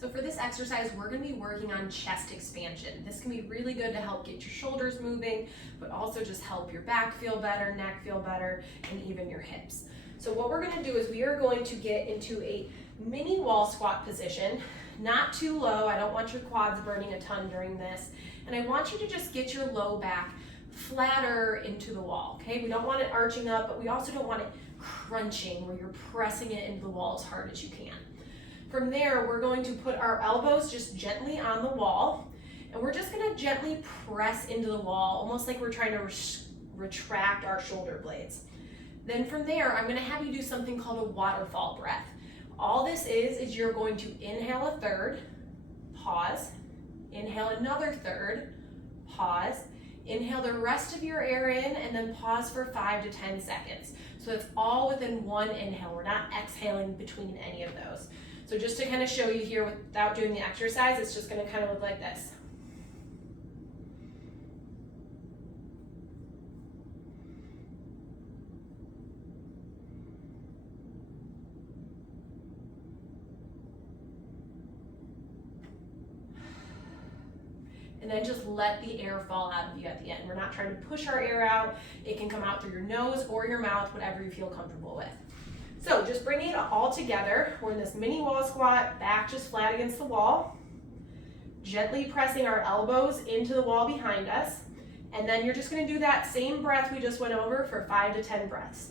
So for this exercise, we're going to be working on chest expansion. This can be really good to help get your shoulders moving, but also just help your back feel better, neck feel better, and even your hips. So what we're going to do is we are going to get into a mini wall squat position, not too low. I don't want your quads burning a ton during this. And I want you to just get your low back flatter into the wall, okay? We don't want it arching up, but we also don't want it crunching where you're pressing it into the wall as hard as you can. From there, we're going to put our elbows just gently on the wall, and we're just gonna gently press into the wall, almost like we're trying to retract our shoulder blades. Then from there, I'm gonna have you do something called a waterfall breath. All this is you're going to inhale a third, pause, inhale another third, pause, inhale the rest of your air in, and then pause for 5 to 10 seconds. So it's all within one inhale. We're not exhaling between any of those. So just to kind of show you here without doing the exercise, it's just going to kind of look like this. And then just let the air fall out of you at the end. We're not trying to push our air out. It can come out through your nose or your mouth, whatever you feel comfortable with. So just bringing it all together. We're in this mini wall squat, back just flat against the wall. Gently pressing our elbows into the wall behind us. And then you're just going to do that same breath we just went over for 5 to 10 breaths.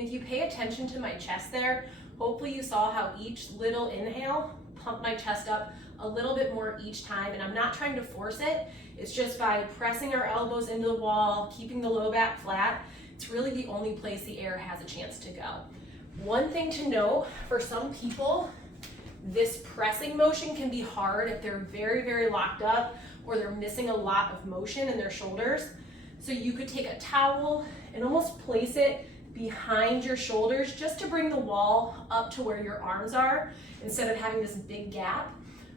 And if you pay attention to my chest there, hopefully you saw how each little inhale pumped my chest up a little bit more each time. And I'm not trying to force it. It's just by pressing our elbows into the wall, keeping the low back flat. It's really the only place the air has a chance to go. One thing to note, for some people, this pressing motion can be hard if they're very, very locked up or they're missing a lot of motion in their shoulders. So you could take a towel and almost place it behind your shoulders just to bring the wall up to where your arms are instead of having this big gap.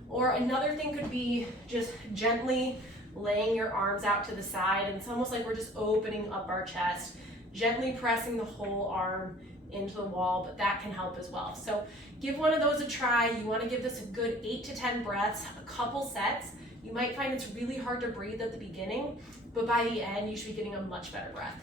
Or another thing could be just gently laying your arms out to the side, and it's almost like we're just opening up our chest, gently pressing the whole arm into the wall, but that can help as well. So give one of those a try. You want to give this a good 8 to 10 breaths, a couple sets. You might find it's really hard to breathe at the beginning, but by the end you should be getting a much better breath.